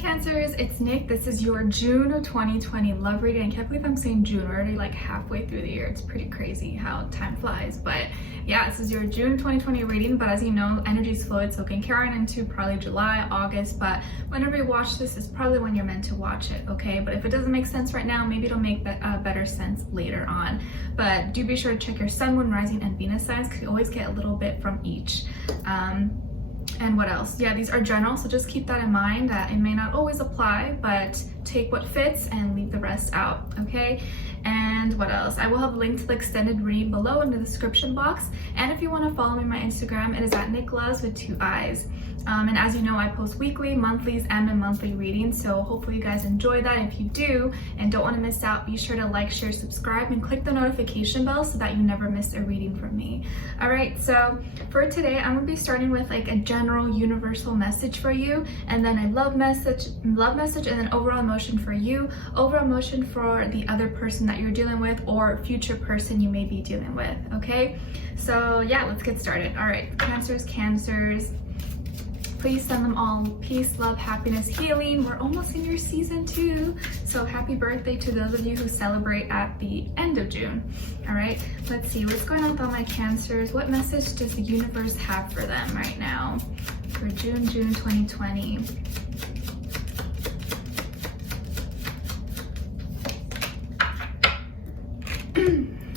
Cancers, it's Nick. This is your June 2020 love reading. I can't believe I'm saying June. We're already like halfway through the year. It's pretty crazy how time flies. But yeah, this is your June 2020 reading. But as you know, energy is fluid, so it can carry on into probably July, August. But whenever you watch this, it's probably when you're meant to watch it, okay? But if it doesn't make sense right now, maybe it'll make better sense later on. But do be sure to check your sun, moon, rising, and Venus signs, because you always get a little bit from each. And what else? Yeah, these are general, so just keep that in mind that it may not always apply, but take what fits and leave the rest out, okay? And what else? I will have a link to the extended reading below in the description box. And if you want to follow me on my Instagram, it is at Nicloves with 2 eyes. And as you know, I post weekly, monthlies, and a monthly reading, so hopefully you guys enjoy that. If you do and don't want to miss out, be sure to like, share, subscribe, and click the notification bell so that you never miss a reading from me. All right, so for today, I'm going to be starting with like a general universal message for you, and then a love message, and then overall emotion for you, overall emotion for the other person that you're dealing with or future person you may be dealing with, okay? So yeah, let's get started. All right, Cancers, please send them all peace, love, happiness, healing. We're almost in your season 2, so happy birthday to those of you who celebrate at the end of June. All right, let's see what's going on with all my Cancers. What message does the universe have for them right now for June 2020?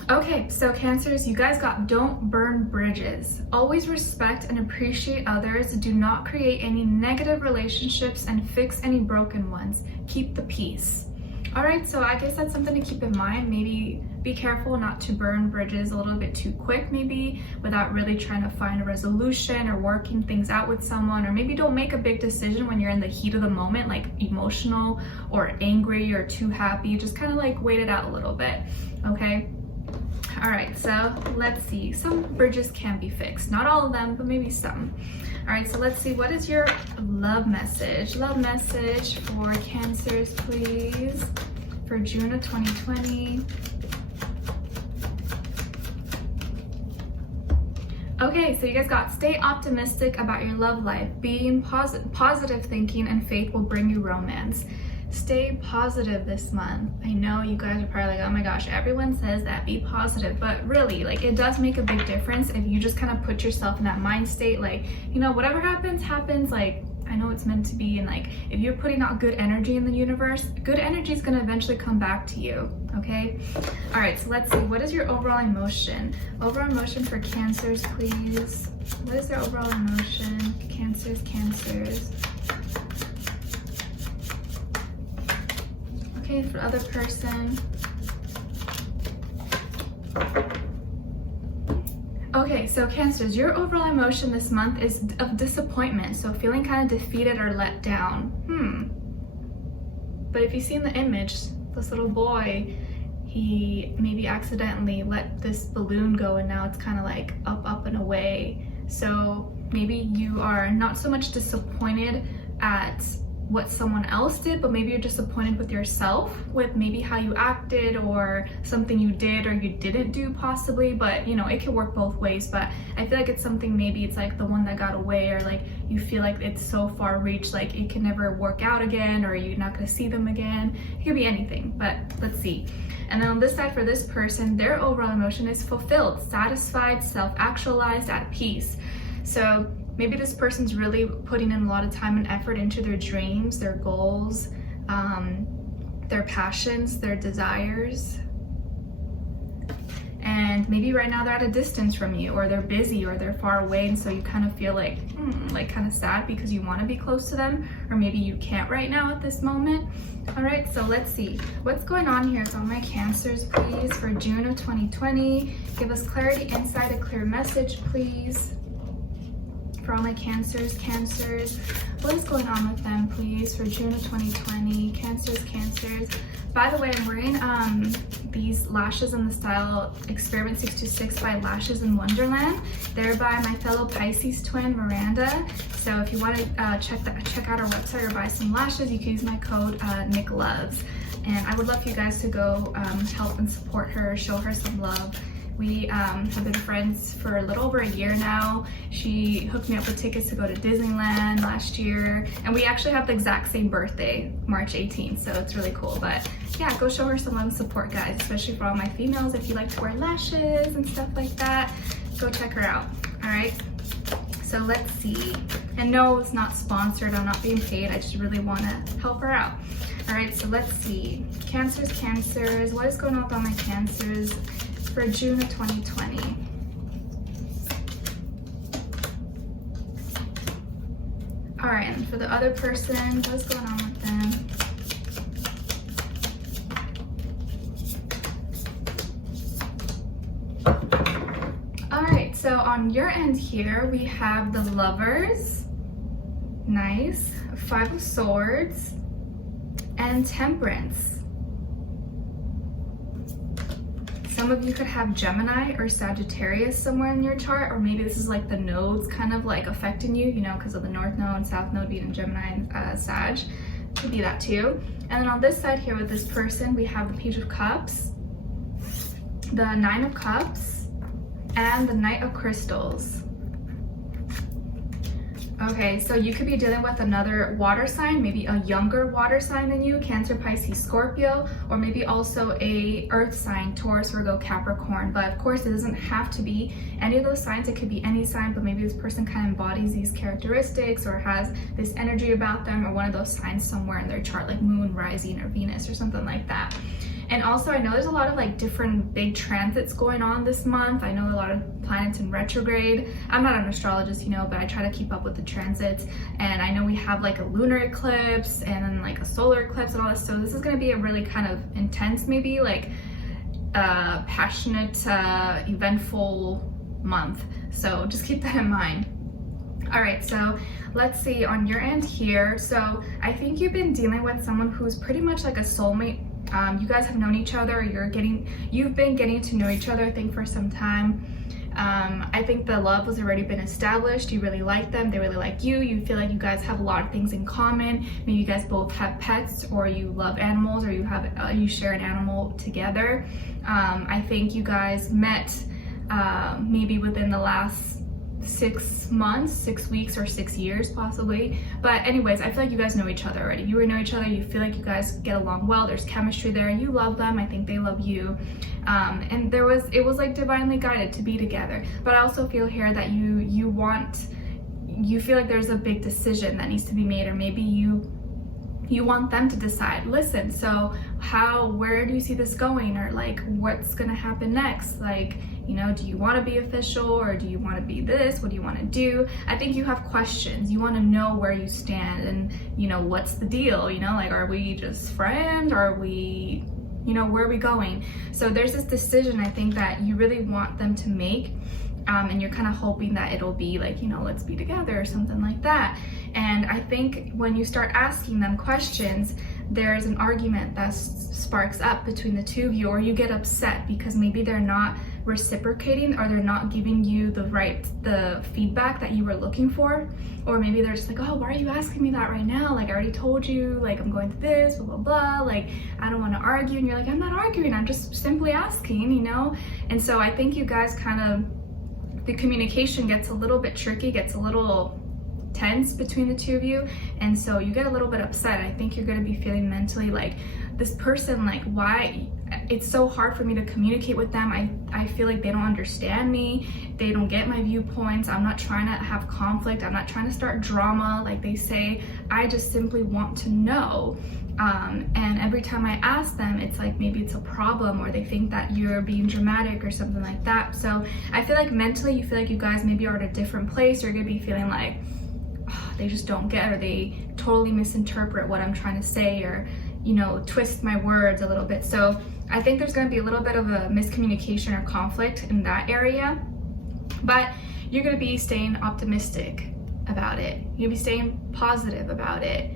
Okay, so Cancers, you guys got don't burn bridges. Always respect and appreciate others. Do not create any negative relationships and fix any broken ones. Keep the peace. All right, so I guess that's something to keep in mind. Maybe be careful not to burn bridges a little bit too quick, maybe without really trying to find a resolution or working things out with someone, or maybe don't make a big decision when you're in the heat of the moment, like emotional or angry or too happy. Just kind of like wait it out a little bit, okay? All right, so let's see. Some bridges can be fixed. Not all of them, but maybe some. All right, so let's see. What is your love message? Love message for Cancers, please, for June of 2020. Okay, so you guys got stay optimistic about your love life. Being positive thinking and faith will bring you romance. Stay positive this month. I know you guys are probably like, oh my gosh, everyone says that, be positive, but really, like, it does make a big difference if you just kind of put yourself in that mind state, like, you know, whatever happens, like, I know it's meant to be, and like, if you're putting out good energy in the universe, good energy is going to eventually come back to you, okay? All right, so let's see, what is your overall emotion? Overall emotion for Cancers, please. What is their overall emotion? Cancers. Okay, for the other person. Okay, so Cancers, your overall emotion this month is of disappointment, so feeling kind of defeated or let down. But if you've seen the image, this little boy, he maybe accidentally let this balloon go and now it's kind of like up and away. So maybe you are not so much disappointed at what someone else did, but maybe you're disappointed with yourself, with maybe how you acted or something you did or you didn't do possibly. But you know, it can work both ways. But I feel like it's something, maybe it's like the one that got away, or like you feel like it's so far reached, like it can never work out again, or you're not going to see them again. It could be anything, but let's see. And then on this side for this person, their overall emotion is fulfilled, satisfied, self-actualized, at peace. So maybe this person's really putting in a lot of time and effort into their dreams, their goals, their passions, their desires. And maybe right now they're at a distance from you, or they're busy, or they're far away, and so you kind of feel like kind of sad because you want to be close to them, or maybe you can't right now at this moment. All right, so let's see what's going on here. So my Cancers, please, for June of 2020, give us clarity, insight, a clear message, please. For all my Cancers, what is going on with them, please, for June of 2020? Cancers. By the way, I'm wearing these lashes in the style Experiment 626 by Lashes in Wonderland. They're by my fellow Pisces twin, Miranda. So if you want to check out our website or buy some lashes, you can use my code Nicloves. And I would love for you guys to go help and support her, show her some love, We have been friends for a little over a year now. She hooked me up with tickets to go to Disneyland last year, and we actually have the exact same birthday, March 18th, so it's really cool. But yeah, go show her some love and support, guys, especially for all my females. If you like to wear lashes and stuff like that, go check her out. All right, so let's see. And no, it's not sponsored, I'm not being paid, I just really want to help her out. All right, so let's see. Cancers, what is going on with all my Cancers for June of 2020? All right, and for the other person, what's going on with them? All right, so on your end here, we have the Lovers, nice, Five of Swords, and Temperance. Some of you could have Gemini or Sagittarius somewhere in your chart, or maybe this is like the nodes kind of like affecting you, you know, because of the North Node and South Node being in Gemini and Sag. Could be that too. And then on this side here with this person, we have the Page of Cups, the Nine of Cups, and the Knight of Crystals. Okay, so you could be dealing with another water sign, maybe a younger water sign than you, Cancer, Pisces, Scorpio, or maybe also a earth sign, Taurus, Virgo, Capricorn. But of course, it doesn't have to be any of those signs. It could be any sign, but maybe this person kind of embodies these characteristics or has this energy about them, or one of those signs somewhere in their chart, like Moon, Rising, or Venus, or something like that. And also, I know there's a lot of like different big transits going on this month. I know a lot of planets in retrograde. I'm not an astrologist, you know, but I try to keep up with the transits. And I know we have like a lunar eclipse and then like a solar eclipse and all this. So this is going to be a really kind of intense, maybe like passionate, eventful month. So just keep that in mind. All right, so let's see on your end here. So I think you've been dealing with someone who's pretty much like a soulmate. You guys have known each other, you've been getting to know each other, I think, for some time. I think the love has already been established. You really like them, they really like you. You feel like you guys have a lot of things in common. Maybe you guys both have pets, or you love animals, or you share an animal together. I think you guys met maybe within the last 6 months, 6 weeks, or 6 years possibly. But anyways, I feel like you guys know each other already. You know each other, you feel like you guys get along well, there's chemistry there, you love them, I think they love you. And it was like divinely guided to be together. But I also feel here that you feel like there's a big decision that needs to be made, or maybe you want them to decide, listen, so where do you see this going, or like what's gonna happen next? Like, you know, do you want to be official, or do you want to be this? What do you want to do? I think you have questions. You want to know where you stand, and you know, what's the deal? You know, like, are we just friends? Are we, you know, where are we going? So there's this decision, I think, that you really want them to make. And you're kind of hoping that it'll be like, you know, let's be together or something like that. And I think when you start asking them questions, there's an argument that sparks up between the two of you, or you get upset because maybe they're not reciprocating, or they're not giving you the feedback that you were looking for. Or maybe they're just like, oh, why are you asking me that right now? Like, I already told you, like, I'm going to this, blah, blah, blah. Like, I don't want to argue. And you're like, I'm not arguing, I'm just simply asking, you know? And so I think you guys kind of, the communication gets a little bit tricky, gets a little tense between the two of you, and so you get a little bit upset. I think you're going to be feeling mentally like, this person, like, why it's so hard for me to communicate with them. I feel like they don't understand me, they don't get my viewpoints. I'm not trying to have conflict, I'm not trying to start drama like they say. I just simply want to know. And every time I ask them, it's like maybe it's a problem, or they think that you're being dramatic or something like that. So I feel like mentally you feel like you guys maybe are at a different place. You're gonna be feeling like, oh, they just don't get, or they totally misinterpret what I'm trying to say, or, you know, twist my words a little bit. So I think there's gonna be a little bit of a miscommunication or conflict in that area, but you're gonna be staying optimistic about it. You'll be staying positive about it.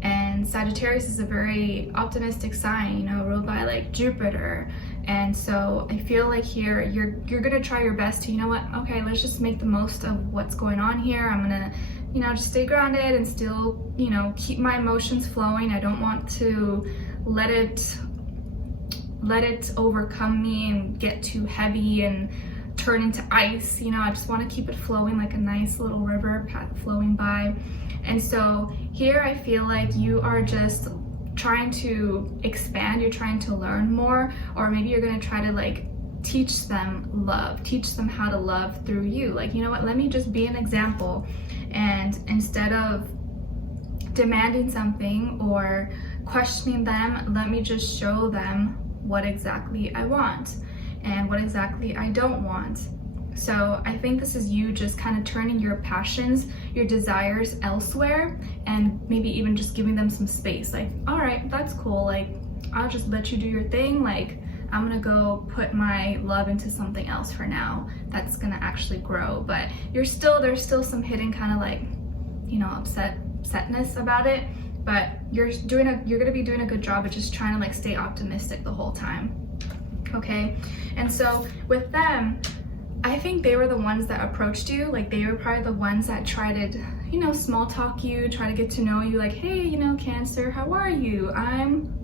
And Sagittarius is a very optimistic sign, you know, ruled by like Jupiter. And so I feel like here you're gonna try your best to, you know what, okay, let's just make the most of what's going on here. I'm gonna, you know, just stay grounded and still, you know, keep my emotions flowing. I don't want to let it let it overcome me and get too heavy and turn into ice. You know, I just want to keep it flowing like a nice little river flowing by. And so here I feel like you are just trying to expand, you're trying to learn more, or maybe you're going to try to like teach them love, teach them how to love through you. Like, you know what, let me just be an example, and instead of demanding something or questioning them, let me just show them what exactly I want and what exactly I don't want. So I think this is you just kind of turning your passions, your desires elsewhere, and maybe even just giving them some space. Like, all right, that's cool. Like, I'll just let you do your thing. Like, I'm gonna go put my love into something else for now that's gonna actually grow. But there's still some hidden kind of like, you know, upsetness about it. But you're gonna be doing a good job of just trying to like stay optimistic the whole time. Okay, and so with them, I think they were the ones that approached you. Like, they were probably the ones that tried to, you know, small talk you, try to get to know you. Like, hey, you know, Cancer, how are you? I'm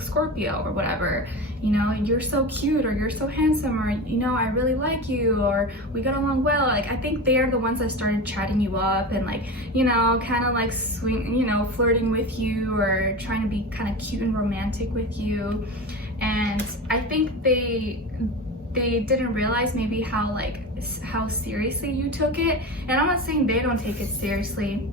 Scorpio or whatever. You know, you're so cute, or you're so handsome, or, you know, I really like you, or we got along well. Like, I think they're the ones that started chatting you up and like, you know, kind of like you know, flirting with you or trying to be kind of cute and romantic with you. And I think they didn't realize maybe how seriously you took it. And I'm not saying they don't take it seriously,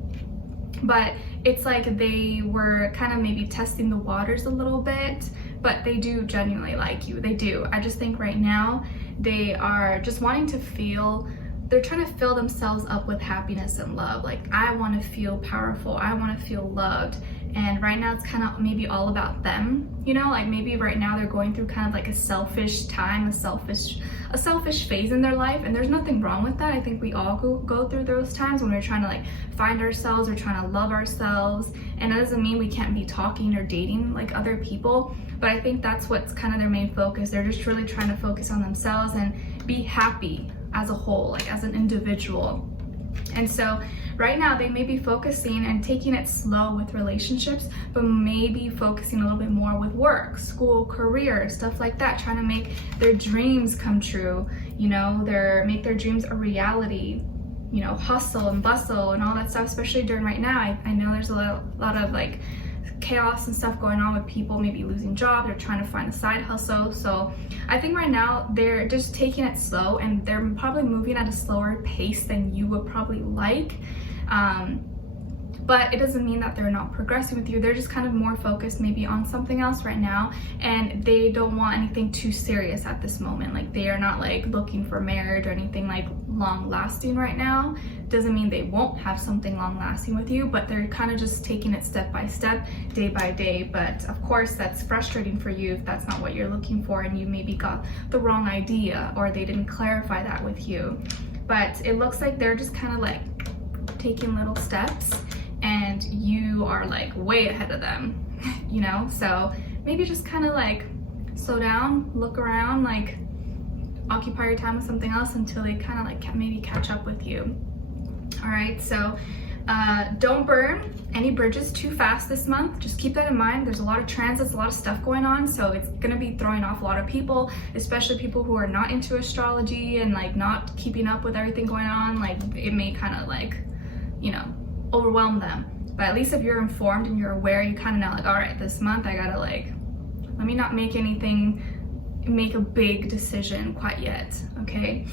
but it's like they were kind of maybe testing the waters a little bit, but they do genuinely like you. They do. I just think right now they are just wanting to feel, they're trying to fill themselves up with happiness and love. Like, I want to feel powerful, I want to feel loved. And right now it's kind of maybe all about them, you know, like maybe right now they're going through kind of like a selfish time, a selfish phase in their life, and there's nothing wrong with that. I think we all go through those times when we're trying to like find ourselves, we're trying to love ourselves, and that doesn't mean we can't be talking or dating like other people, but I think that's what's kind of their main focus. They're just really trying to focus on themselves and be happy as a whole, like as an individual. And so right now they may be focusing and taking it slow with relationships, but maybe focusing a little bit more with work, school, career, stuff like that, trying to make their dreams come true, you know, make their dreams a reality, you know, hustle and bustle and all that stuff, especially during right now. I know there's a lot of like chaos and stuff going on with people maybe losing jobs, they're trying to find a side hustle. So I think right now they're just taking it slow, and they're probably moving at a slower pace than you would probably like, but it doesn't mean that they're not progressing with you. They're just kind of more focused maybe on something else right now, and they don't want anything too serious at this moment. Like, they are not like looking for marriage or anything like long lasting right now. Doesn't mean they won't have something long lasting with you, but they're kind of just taking it step by step, day by day. But of course that's frustrating for you if that's not what you're looking for and you maybe got the wrong idea or they didn't clarify that with you. But it looks like they're just kind of like taking little steps, and you are like way ahead of them, you know? So maybe just kind of like slow down, look around, like occupy your time with something else until they kind of like maybe catch up with you. All right, so don't burn any bridges too fast this month. Just keep that in mind. There's a lot of transits, a lot of stuff going on, so it's gonna be throwing off a lot of people, especially people who are not into astrology and like not keeping up with everything going on. Like, it may kind of like, you know, overwhelm them. But at least if you're informed and you're aware, you kind of know like, all right, this month I gotta like, let me not make a big decision quite yet, okay?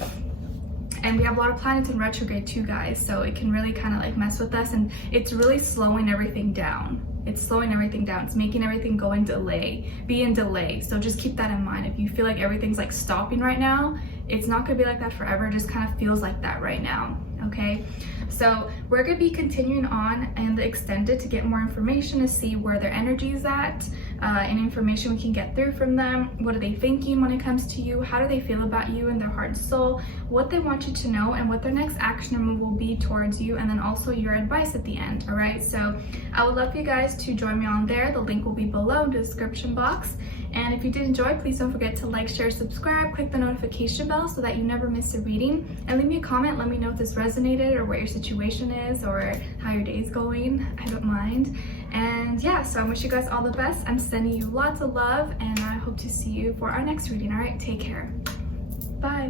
And we have a lot of planets in retrograde too, guys, so it can really kind of like mess with us, and it's really slowing everything down. It's slowing everything down. It's making everything go in delay, be in delay. So just keep that in mind. If you feel like everything's like stopping right now, it's not gonna be like that forever. It just kind of feels like that right now, okay? So we're gonna be continuing on in the extended to get more information, to see where their energy is at, and information we can get through from them. What are they thinking when it comes to you? How do they feel about you and their heart and soul? What they want you to know, and what their next action or move will be towards you, and then also your advice at the end, all right? So I would love for you guys to join me on there. The link will be below in the description box. And if you did enjoy, please don't forget to like, share, subscribe, click the notification bell so that you never miss a reading, and leave me a comment. Let me know if this resonated or what your situation is or how your day is going. I don't mind. And yeah, so I wish you guys all the best. I'm sending you lots of love, and I hope to see you for our next reading. All right, take care. Bye.